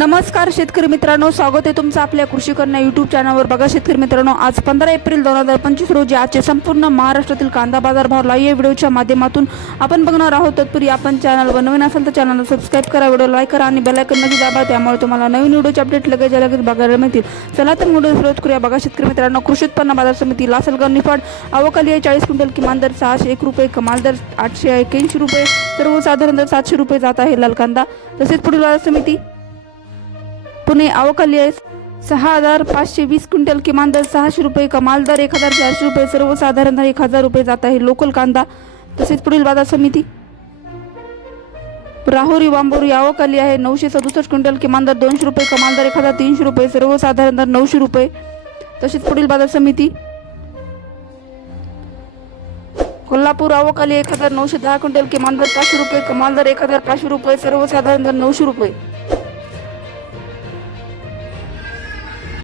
नमस्कार शेतकरी मित्रांनो स्वागत आहे तुमचं आपल्या कृषी कन्या युट्यूब चॅनलवर बघा शेतकरी मित्रांनो आज पंधरा एप्रिल दोन हजार पंचवीस रोजी आजचे संपूर्ण महाराष्ट्रातील कांदा बाजार भाव लाईव्ह या व्हिडिओच्या माध्यमातून आपण बघणार आहोत. तत्पूर्वी आपण चॅनलवर नवीन असाल तर चॅनलला सबस्क्राईब करा व्हिडिओ लाईक करा आणि बेलायकन नक्की दाबा त्यामुळे तुम्हाला नवीन व्हिडिओचे अपडेट लगेच लगेच बघायला मिळतील. चला तर व्हिडिओ सुरुवात करूया. बघा शेतकरी मित्रांनो कृषी उत्पन्न बाजार समिती लासलगाव निफाड अवकाली आहे चाळीस क्विंटल किमान दर सहाशे एक रुपये कमाल दर आठशे एक्याऐंशी रुपये सर्वसाधारण दर सातशे रुपये जात आहे लाल कांदा. तसेच पुढील बाजार समिती पुणे अवकाली आहे. सहा हजार पाचशे वीस क्विंटल किमान दर सहाशे रुपये कमाल दर एक हजार चारशे रुपये सर्वसाधारण दर एक हजार रुपये जात आहे लोकल कांदा. तसेच पुढील बाजार समिती. राहुरी वांबोरी अवकाली आहे नऊशे सदुसष्ट क्विंटल किमान दर दोनशे रुपये कमाल दर एक हजार तीनशे रुपये सर्वसाधारण दर नऊशे रुपये. तसेच पुढील बाजार समिती. कोल्हापूर आवकाली एक हजार नऊशे दहा क्विंटल किमान दर पाचशे रुपये कमाल दर एक हजार पाचशे रुपये सर्वसाधारण दर नऊशे रुपये.